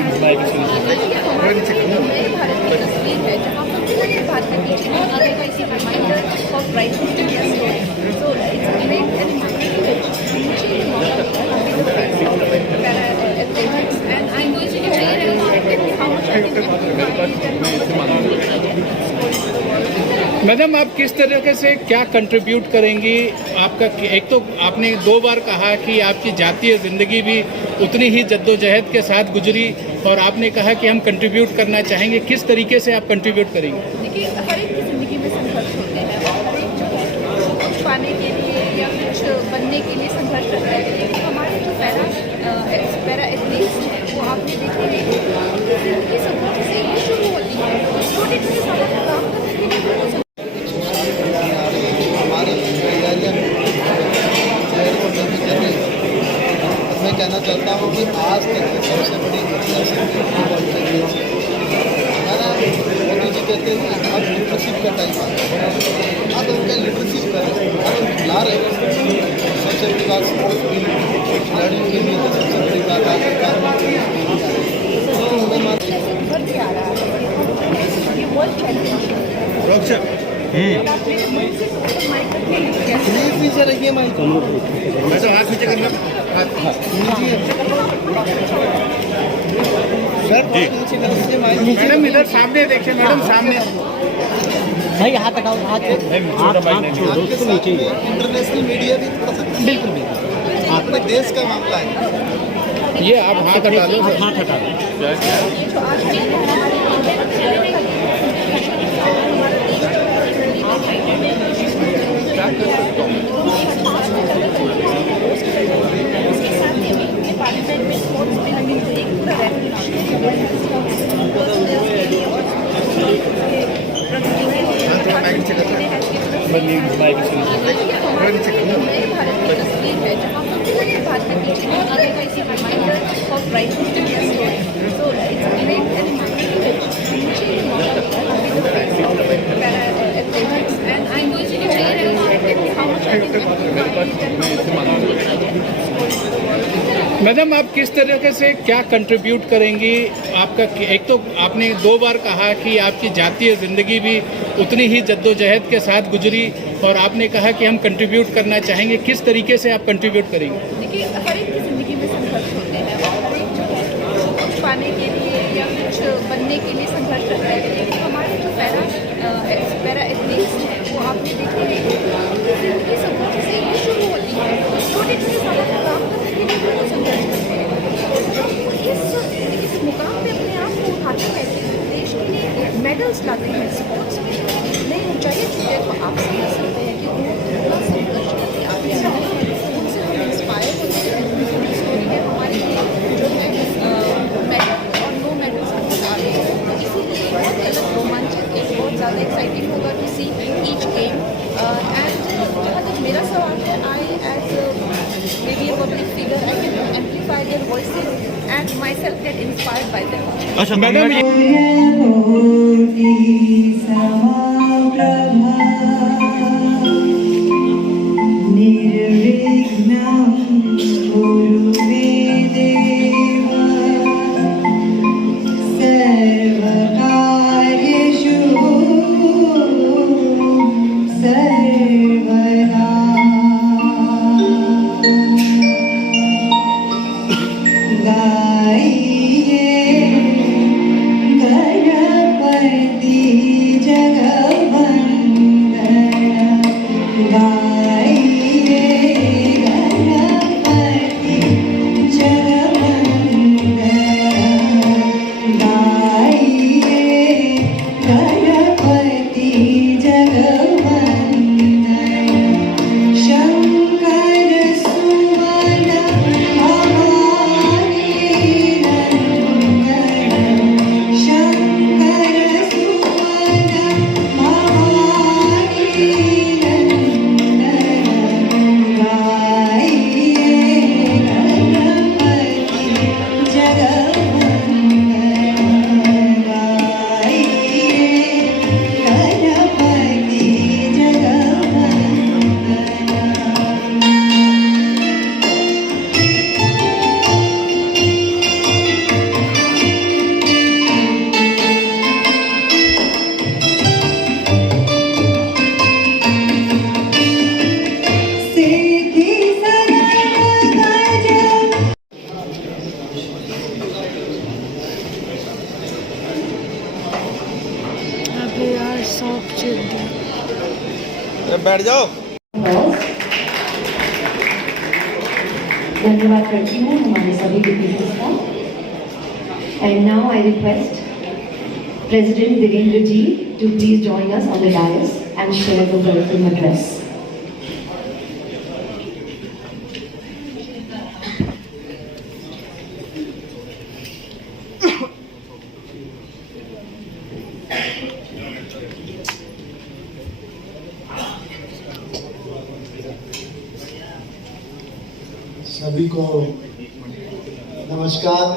नए भारत की तस्वीर है जहाँ पर पूरे भारत के बीच में आएगा इसी reminder of writing India story so it's great and privilege मुझे ये मौका मिला to be the face of para athletics and I know it how much I can madam, आप किस तरीके से क्या कंट्रीब्यूट करेंगी? आपका एक तो आपने 2 बार कहा कि आपकी जातीय ज़िंदगी भी उतनी ही जद्दोजहद के साथ गुजरी और आपने कहा कि हम कंट्रीब्यूट करना चाहेंगे। किस तरीके से आप कंट्रीब्यूट करेंगे? देखिए, हर एक की ज़िंदगी में संघर्ष होते हैं और हर एक जो है कुछ पाने के लिए या कुछ बनने के लिए संघर्ष करता है। लेकिन हमारे जो पैरा एथलीट्स हैं वो आपने देखे हैं उनकी ज़िंदगी संघर्ष से ही शुरू होती है। छोटे छोटे सालों में काम करने के लिए मैं कहना चाहता हूँ कि आज तक की सबसे बड़ी मोदी जी कहते हैं कि अब लीडरशिप का टाइम आ गया। अब उनका लीडरशिप कर अब ला रहे हैं। सबसे बड़ी बात खिलाड़ियों के लिए तो सबसे बड़ी बात आज भर के आ रहा है ये वर्ल्ड चैंपियनशिप पीछे रखिए माइक हाथ नीचे करना। मैडम इधर सामने देखिए, मैडम सामने भाई हाथ हटाओ, हाथ छोड़ो, उसको नीचे। इंटरनेशनल मीडिया भी थोड़ा सा बिल्कुल बिल्कुल अपने देश का मामला है। ये आप हाथ हटा लो, हाथ हटा दो। पार्लियामेंट में स्पोर्ट्स में हमें एक पूरा नए भारत की तस्वीर है जहाँ पर पूरे भारत के बीच में आएगा इसी reminder of writing India story so it's great and privilege मुझे ये मौका मिला to be the face of para athletics and I know it how much I can madam, आप किस तरीके से क्या कंट्रीब्यूट करेंगी? आपका एक तो आपने 2 बार कहा कि आपकी जातीय ज़िंदगी भी उतनी ही जद्दोजहद के साथ गुजरी और आपने कहा कि हम कंट्रीब्यूट करना चाहेंगे। किस तरीके से आप कंट्रीब्यूट करेंगे? देखिए, हर एक की ज़िंदगी में संघर्ष होते हैं और हर एक जो है कुछ पाने के लिए या कुछ बनने के लिए संघर्ष करता है। लेकिन हमारे जो पैरा एथलीट्स हैं वो आपने देखे हैं उनकी ज़िंदगी संघर्ष से ही शुरू होती है। छोटे छोटे सालों में काम करने के लिए वो संघर्ष करते हैं। इस मुकाम पे अपने आप को उठाते हैं, देश के लिए मेडल्स लाते हैं, स्पोर्ट्स में नई ऊंचाई छूते हैं। तो आप समझ सकते हैं कि वो इतना संघर्ष करके आगे आए हैं। उनसे हम इंस्पायर होते हैं। उनकी स्टोरी है हमारे लिए जो है मेडल और नो मेडल्स के आ रहे हैं। तो इसीलिए बहुत ही अलग रोमांचक है, बहुत ज़्यादा एक्साइटिंग होगा to see each game and जहाँ तक मेरा सवाल है, I as maybe a public figure, I can amplify their voices and myself get inspired by them. अच्छा मैडम, बैठ जाओ। धन्यवाद करती हूँ हमारे सभी विद्यार्थियों का। And now I request president Virendra ji to please join us on the dais and share the welcome address. सभी को नमस्कार।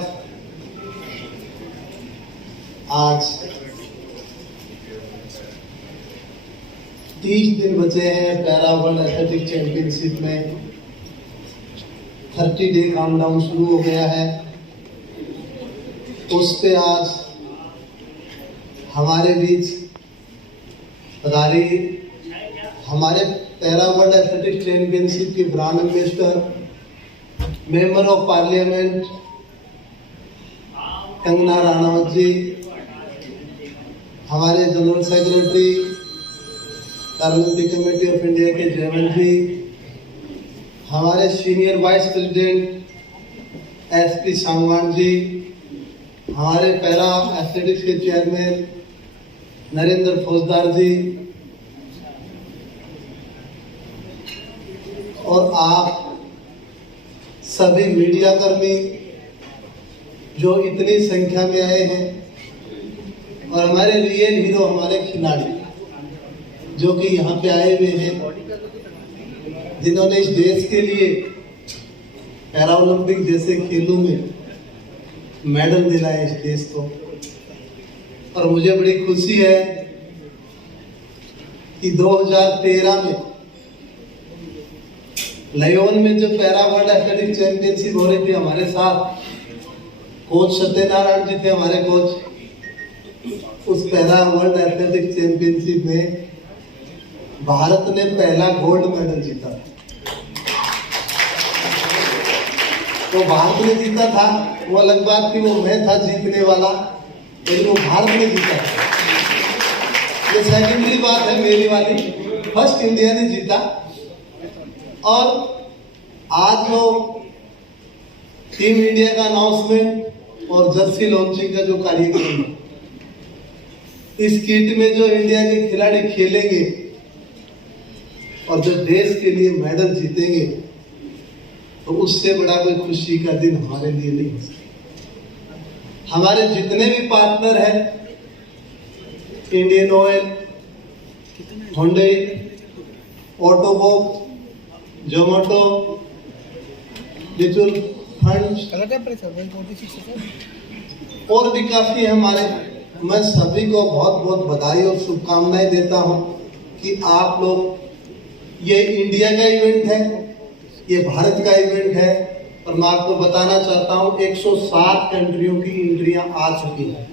आज 30 दिन बचे हैं पैरा वर्ल्ड एथलेटिक चैंपियनशिप में। 30 डे काउंटडाउन शुरू हो गया है। उस पे आज हमारे बीच पधारी हमारे पैरा वर्ल्ड एथलेटिक चैंपियनशिप के brand ambassador, member of parliament Kangana Ranaut ji, हमारे general secretary parliamentary committee of India के जयवंत जी, हमारे senior vice president SP Sangwan ji, हमारे पैरा एथलेटिक्स के चेयरमैन नरेंद्र फौजदार जी, और आप सभी मीडिया कर्मी जो इतनी संख्या में आए हैं, और हमारे रियल हीरो हमारे खिलाड़ी जो कि यहाँ पे आए हुए हैं, जिन्होंने इस देश के लिए पैरा ओलंपिक जैसे खेलों में मेडल दिलाया इस देश को। और मुझे बड़ी खुशी है कि 2013 में लयोन में जो पैरा वर्ल्ड एथलेटिक चैंपियनशिप हो रही थी, हमारे साथ कोच सत्यनारायण जी थे हमारे कोच। उस पैरा वर्ल्ड एथलेटिक चैंपियनशिप में भारत ने पहला गोल्ड मेडल जीता। तो भारत ने जीता था, वो अलग बात थी, वो मैं था जीतने वाला, लेकिन वो भारत ने जीता। ये सेकेंडरी बात है मेरी वाली। फर्स्ट इंडिया ने जीता। और आज जो टीम इंडिया का अनाउंसमेंट और जर्सी लॉन्चिंग का जो कार्यक्रम है, इस किट में जो इंडिया के खिलाड़ी खेलेंगे और जो देश के लिए मेडल जीतेंगे, तो उससे बड़ा कोई खुशी का दिन हमारे लिए नहीं हो सकता। हमारे जितने भी पार्टनर हैं, Indian Oil, Hyundai, Ottobock, Zomato, mutual fund और भी काफी है हमारे, मैं सभी को बहुत बहुत बधाई और शुभकामनाएं देता हूं कि आप लोग, ये इंडिया का इवेंट है, ये भारत का इवेंट है। और मैं आपको बताना चाहता हूं 107 कंट्रियों की एंट्रियां आ चुकी हैं।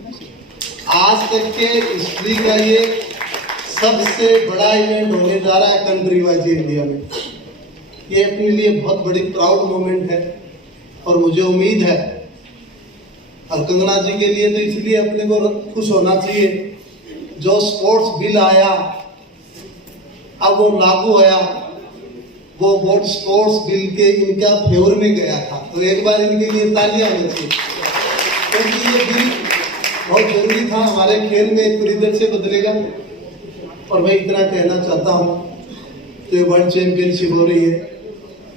आज तक के हिस्ट्री का ये सबसे बड़ा इवेंट होने जा रहा है कंट्री वाइज इंडिया में। ये अपने लिए बहुत बड़ी प्राउड मोमेंट है और मुझे उम्मीद है, और कंगना जी के लिए तो इसलिए अपने को खुश होना चाहिए, जो स्पोर्ट्स बिल आया, अब वो लागू होया, वो वोट स्पोर्ट्स बिल के इनका फेवर में गया था। तो एक बार इनके लिए तालियां होनी चाहिए, क्योंकि ये बिल बहुत जरूरी था। हमारे खेल में एक लीडर से बदलेगा। और मैं इतना कहना चाहता हूँ, तो ये वर्ल्ड चैंपियनशिप हो रही है,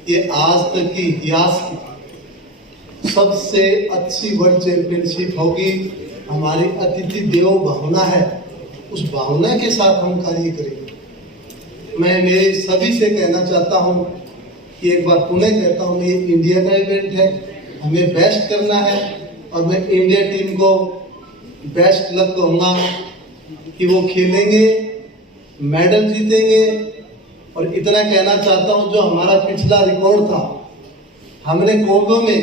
ये आज तक की इतिहास की सबसे अच्छी वर्ल्ड चैंपियनशिप होगी। हमारी अतिथि देवो भावना है, उस भावना के साथ हम कार्य करेंगे। मैं मेरे सभी से कहना चाहता हूं कि एक बार पुनः कहता हूं, ये इंडिया का इवेंट है, हमें बेस्ट करना है। और मैं इंडिया टीम को बेस्ट लक कहूँगा कि वो खेलेंगे, मेडल जीतेंगे। और इतना कहना चाहता हूं, जो हमारा पिछला रिकॉर्ड था, हमने कोबो में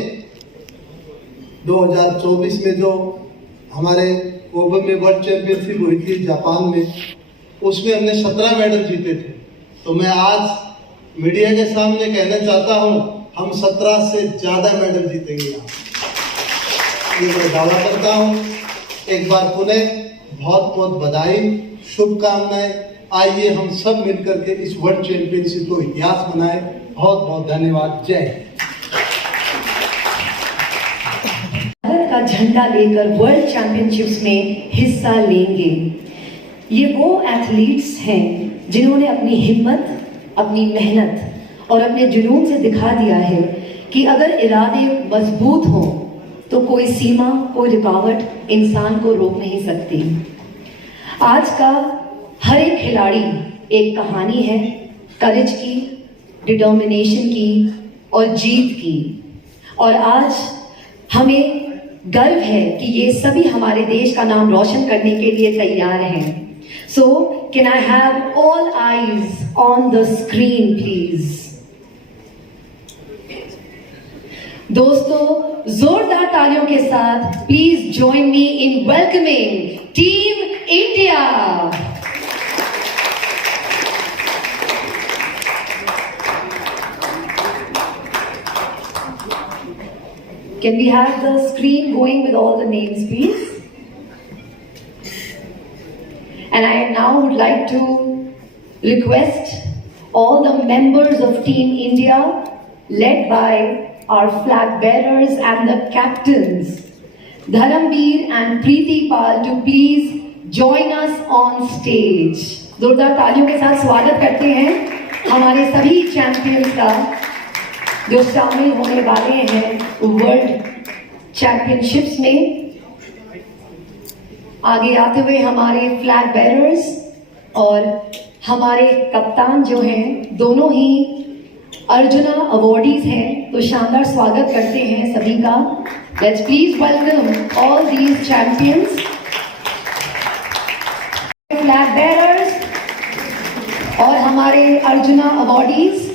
2024 में जो हमारे कोबो में वर्ल्ड चैंपियनशिप हुई थी जापान में, उसमें हमने 17 मेडल जीते थे। तो मैं आज मीडिया के सामने कहना चाहता हूं, हम 17 से ज्यादा मेडल जीतेंगे यहाँ, ये मैं दावा करता हूं। एक बार पुनः बहुत बहुत बधाई, शुभकामनाएं। आइए हम सब मिलकर के इस वर्ल्ड चैंपियनशिप को इतिहास बनाए। बहुत बहुत धन्यवाद। जय हिंद। भारत का झंडा लेकर वर्ल्ड चैंपियनशिप्स में हिस्सा लेंगे। ये वो एथलीट्स हैं जिन्होंने अपनी हिम्मत, अपनी मेहनत और अपने जुनून से दिखा दिया है कि अगर इरादे मजबूत हों तो कोई सीमा, कोई रुकावट इंसान को रोक नहीं सकती। आज का हर एक खिलाड़ी एक कहानी है, करेज की, डिटर्मिनेशन की और जीत की। और आज हमें गर्व है कि ये सभी हमारे देश का नाम रोशन करने के लिए तैयार हैं। So can I have all eyes on the screen please. दोस्तों, जोरदार तालियों के साथ please join me in welcoming team India. Can we have the screen going with all the names, please? And I now would like to request all the members of Team India, led by our flag bearers and the captains, Dharamveer and Preeti Pal, to please join us on stage. जोरदार तालियों के साथ स्वागत करते हैं हमारे सभी champions का जो शामिल होने वाले हैं वर्ल्ड चैंपियनशिप्स में। आगे आते हुए हमारे फ्लैग बेरर्स और हमारे कप्तान जो हैं, दोनों ही अर्जुना अवॉर्डीज हैं, तो शानदार स्वागत करते हैं सभी का। Let's please welcome all these champions, flag bearers और हमारे अर्जुना अवॉर्डीज।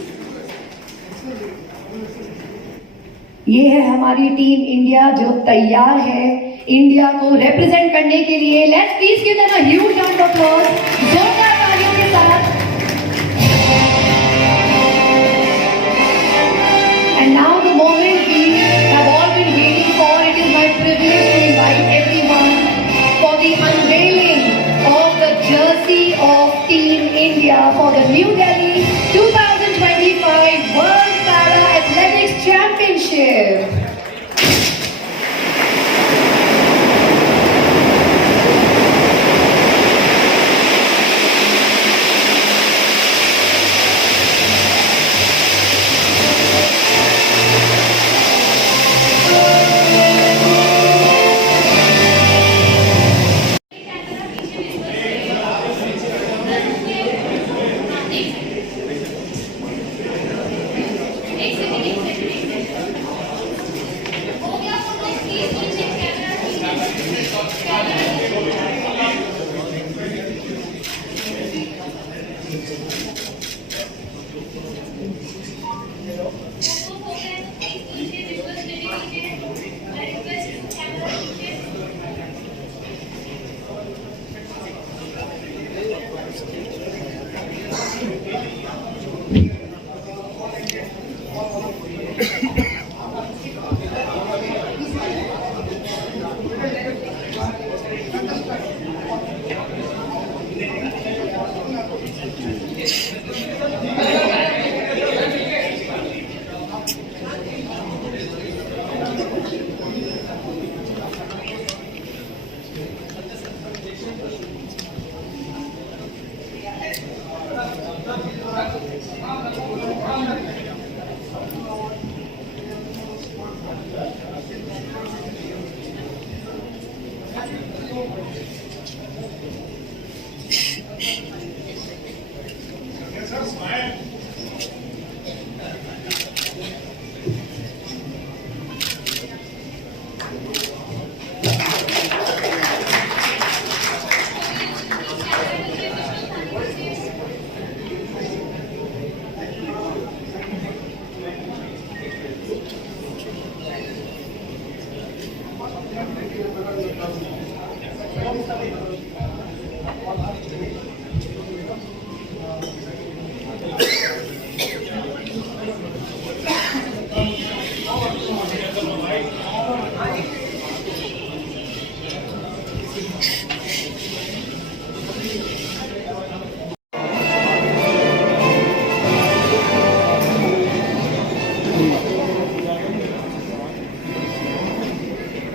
ये है हमारी टीम इंडिया जो तैयार है इंडिया को रिप्रेजेंट करने के लिए। Let's please give them a huge round of applause, जोरदार तालियों के साथ। And now the moment we have all been waiting for. It is my privilege to invite everyone for the unveiling of the jersey of team India for the new Delhi 2025 world para athletics championship.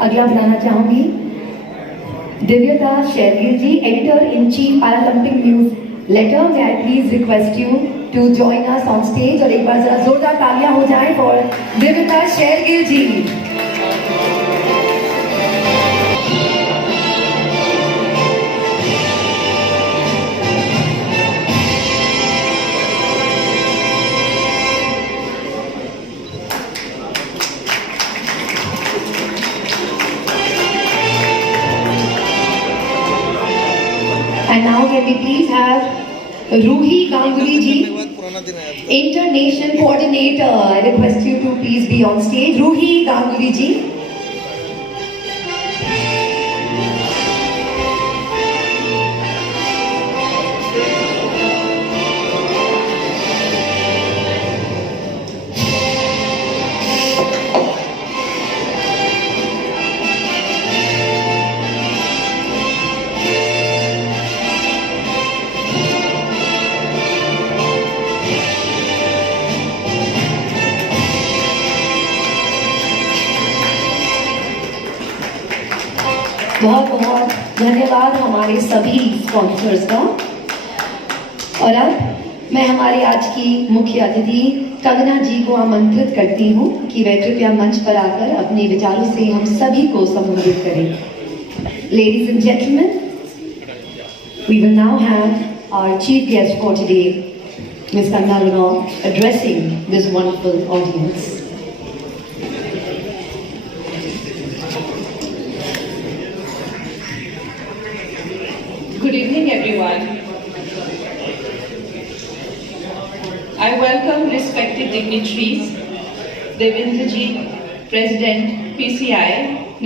अगला बुलाना चाहूंगी Divyata Shergill ji, editor in chief Paralympic newsletter. May I please request you to join us on stage और एक बार जरा जोरदार तालियां हो जाए फॉर दिव्यता शेरगिल जी। And now can we please have Ruhi Ganguly ji, International Coordinator. I request you to please be on stage. Ruhi Ganguly ji. बहुत बहुत धन्यवाद हमारे सभी स्पॉन्सर्स का। और अब मैं हमारे आज की मुख्य अतिथि कंगना जी को आमंत्रित करती हूँ कि वे कृपया मंच पर आकर अपने विचारों से हम सभी को संबोधित करें। Ladies and gentlemen, we will now have our chief guest for today, Ms. Kangana Ranaut, addressing this wonderful audience. Good evening, everyone. I welcome respected dignitaries, Devendra ji, President PCI,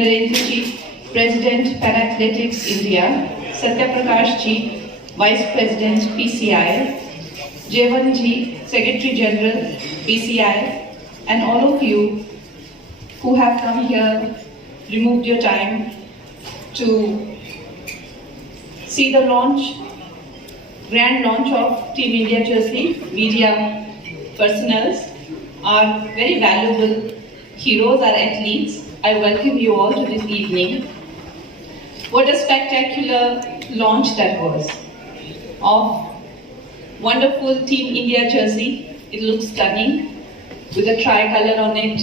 Narendra ji, President Para-Athletics India, Satya Prakash ji, Vice President PCI, Jeevan ji, Secretary General PCI, and all of you who have come here, removed your time to see the grand launch of Team India jersey. Media personals, our very valuable heroes, our athletes. I welcome you all to this evening. What a spectacular launch that was of wonderful Team India jersey. It looks stunning with a tricolor on it.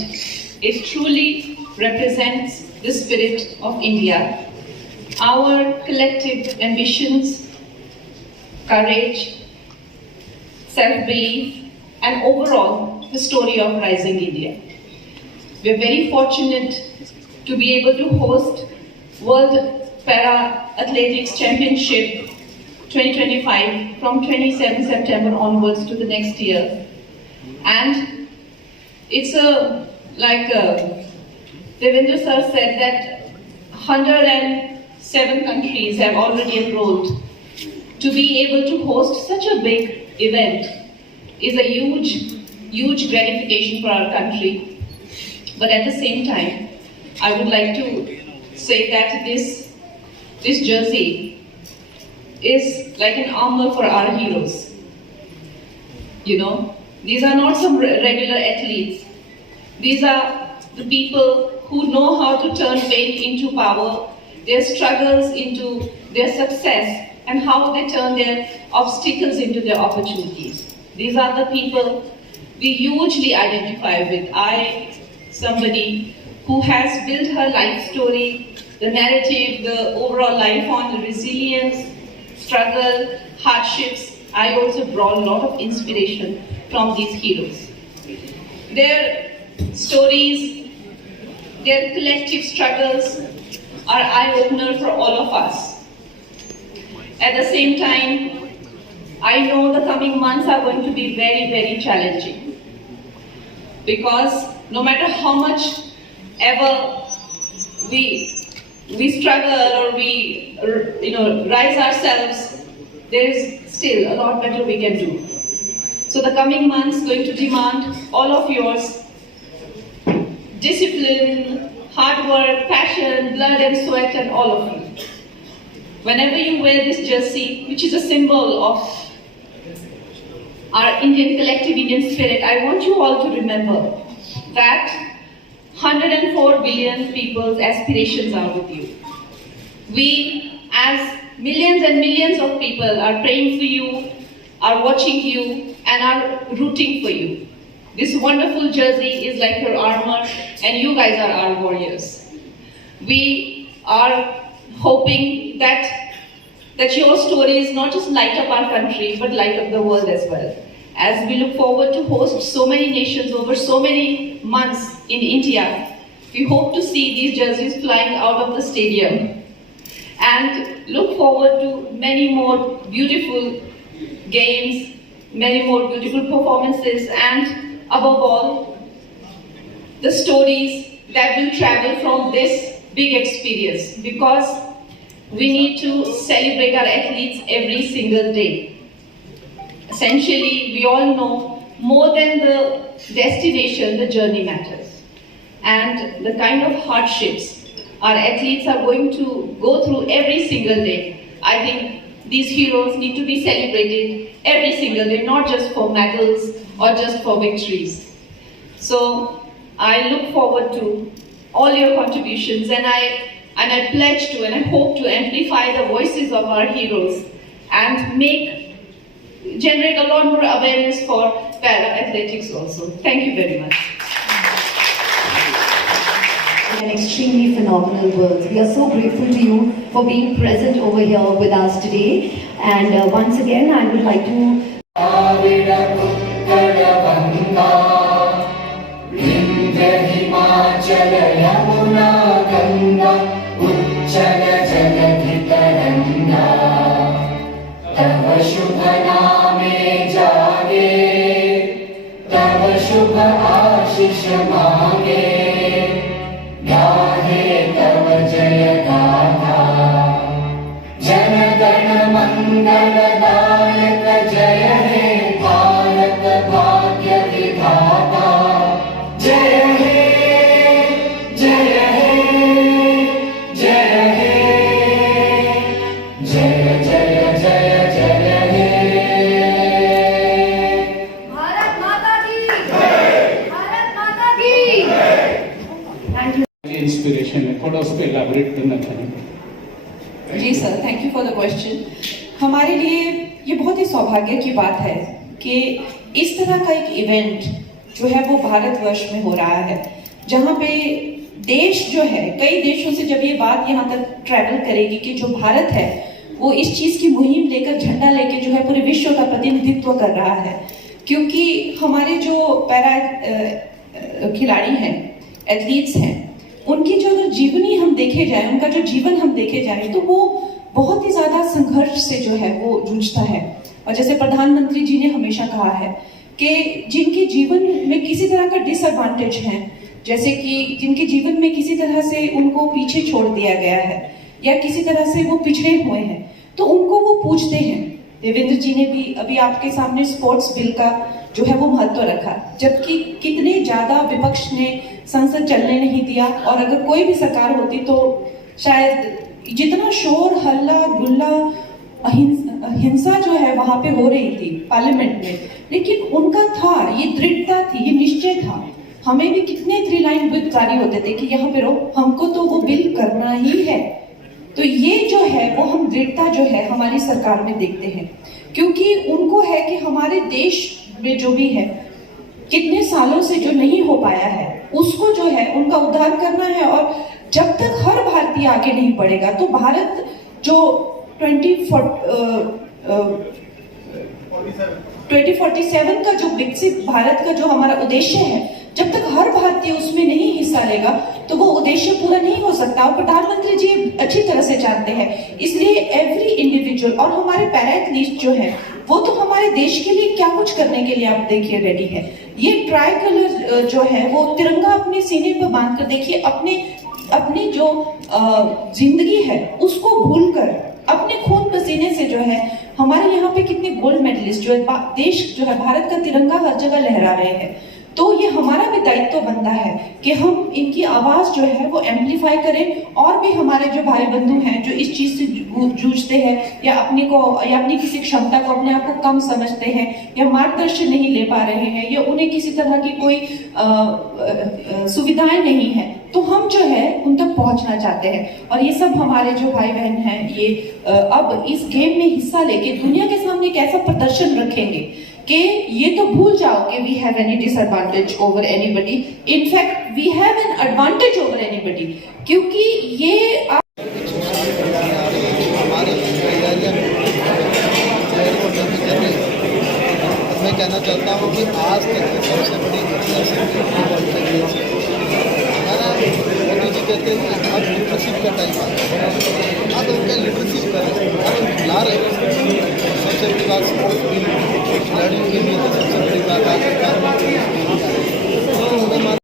It truly represents the spirit of India. Our collective ambitions, courage, self-belief, and overall the story of rising India. We are very fortunate to be able to host World Para-Athletics Championship 2025 from 27 September onwards to the next year. And it's Devendra sir said that 107 countries have already enrolled. To be able to host such a big event is a huge gratification for our country. But at the same time, I would like to say that this jersey is like an armor for our heroes. You know, these are not some regular athletes. These are the people who know how to turn pain into power, their struggles into their success, and how they turn their obstacles into their opportunities. These are the people we hugely identify with. Somebody who has built her life story, the narrative, the overall life on the resilience, struggle, hardships. I also brought a lot of inspiration from these heroes. Their stories, their collective struggles are eye-opener for all of us. At the same time, I know the coming months are going to be very challenging. Because no matter how much ever we struggle or we rise ourselves, there is still a lot better we can do. So the coming months going to demand all of yours discipline, hard work, passion, blood and sweat, and all of you. Whenever you wear this jersey, which is a symbol of our collective Indian spirit, I want you all to remember that 104 billion people's aspirations are with you. We, as millions and millions of people, are praying for you, are watching you, and are rooting for you. This wonderful jersey is like your armor, and you guys are our warriors. We are hoping that your stories not just light up our country, but light up the world as well. As we look forward to host so many nations over so many months in India, we hope to see these jerseys flying out of the stadium and look forward to many more beautiful games, many more beautiful performances, and above all, the stories that will travel from this big experience, because we need to celebrate our athletes every single day. Essentially, we all know more than the destination, the journey matters. And the kind of hardships our athletes are going to go through every single day, I think these heroes need to be celebrated every single day, not just for medals or just for victories. So I look forward to all your contributions, and I pledge to and I hope to amplify the voices of our heroes and generate a lot more awareness for para-athletics also. Thank you very much. An extremely phenomenal words. We are so grateful to you for being present over here with us today. And once again, I would like to शुभ नामे जागे, तव शुभ आशीष मांगे, गाहे तव जय गाथा, जन गण मंगलदायक जय हे भारत भाग्य विधाता, जय हे जय हे जय हे जय जय जय जय हे। भारत माता की जय, भारत माता की जय। Thank you. इंस्पिरेशन है, थोड़ा उस पर एलाबोरेट करना चाहेंगे। जी sir, thank you for the question. हमारे लिए ये बहुत ही सौभाग्य की बात है कि इस तरह का एक इवेंट जो है वो भारतवर्ष में हो रहा है, जहाँ पे देश जो है, कई देशों से जब ये बात यहाँ तक ट्रैवल करेगी कि जो भारत है वो इस चीज़ की मुहिम लेकर, झंडा लेके जो है पूरे विश्व का प्रतिनिधित्व कर रहा है। क्योंकि हमारे जो पैरा खिलाड़ी हैं, एथलीट्स हैं, उनकी जो अगर जीवनी हम देखे जाए, उनका जो जीवन हम देखे जाए, तो वो बहुत ही ज़्यादा संघर्ष से जो है वो जूझता है। और जैसे प्रधानमंत्री जी ने हमेशा कहा है कि जिनके जीवन में किसी तरह का डिसएडवांटेज है, जैसे कि जिनके जीवन में किसी तरह से उनको पीछे छोड़ दिया गया है या किसी तरह से वो पिछड़े हुए हैं, तो उनको वो पूछते हैं। देवेंद्र जी ने भी अभी आपके सामने स्पोर्ट्स बिल का जो है वो महत्व रखा, जबकि कितने ज्यादा विपक्ष ने संसद चलने नहीं दिया, और अगर कोई भी सरकार होती तो शायद जितना शोर हल्ला गुल्ला हिंसा जो है वहां पे हो रही थी पार्लियामेंट में, लेकिन उनका था, ये दृढ़ता थी, ये निश्चय था। हमें भी कितने 3 लाइन विप जारी होते थे कि यहाँ पे रहो, हमको तो वो बिल करना ही है। तो ये जो है वो हम दृढ़ता जो है हमारी सरकार में देखते हैं, क्योंकि उनको है कि हमारे देश में जो भी है, कितने सालों से जो नहीं हो पाया है, उसको जो है उनका उद्धार करना है। और जब तक हर भारतीय आगे नहीं बढ़ेगा, तो भारत जो 2047 का जो विकसित भारत का जो हमारा उद्देश्य है, जब तक हर भारतीय उसमें नहीं हिस्सा लेगा तो वो उद्देश्य पूरा नहीं हो सकता। और प्रधानमंत्री जी अच्छी तरह से जानते हैं, इसलिए एवरी इंडिविजुअल और हमारे पैरा एथलीट जो है वो तो हमारे देश के लिए क्या कुछ करने के लिए आप देखिए रेडी है। ये ट्राई कलर जो है वो तिरंगा अपने सीने पर बांध कर देखिए, अपनी जो जिंदगी है उसको भूलकर अपने खून पसीने से जो है हमारे यहाँ पे कितने गोल्ड मेडलिस्ट जो है देश जो है भारत का तिरंगा हर जगह लहरा रहे हैं। तो ये हमारा भी दायित्व बनता है कि हम इनकी आवाज जो है वो एम्पलीफाई करें, और भी हमारे जो भाई बंधु हैं जो इस चीज से जूझते हैं या अपनी किसी क्षमता को, अपने आप को कम समझते हैं या मार्गदर्शन नहीं ले पा रहे हैं या उन्हें किसी तरह की कोई सुविधाएं नहीं है, तो हम जो है उन तक पहुंचना चाहते हैं। और ये सब हमारे जो भाई बहन हैं ये अब इस गेम में हिस्सा लेके दुनिया के सामने एक ऐसा प्रदर्शन रखेंगे कि ये तो भूल जाओ कि we have any disadvantage over anybody, in fact we have an advantage over anybody, क्योंकि ये हमारी तैयारियां मैं कहना चाहता हूँ कि आज तक की सबसे बड़ी मोदी जी कहते हैं अब लीडरशिप का टाइम आ गया, अब उनका लीडरशिप करें, अब ला रहे हैं सबसे बड़ी बात खिलाड़ियों के लिए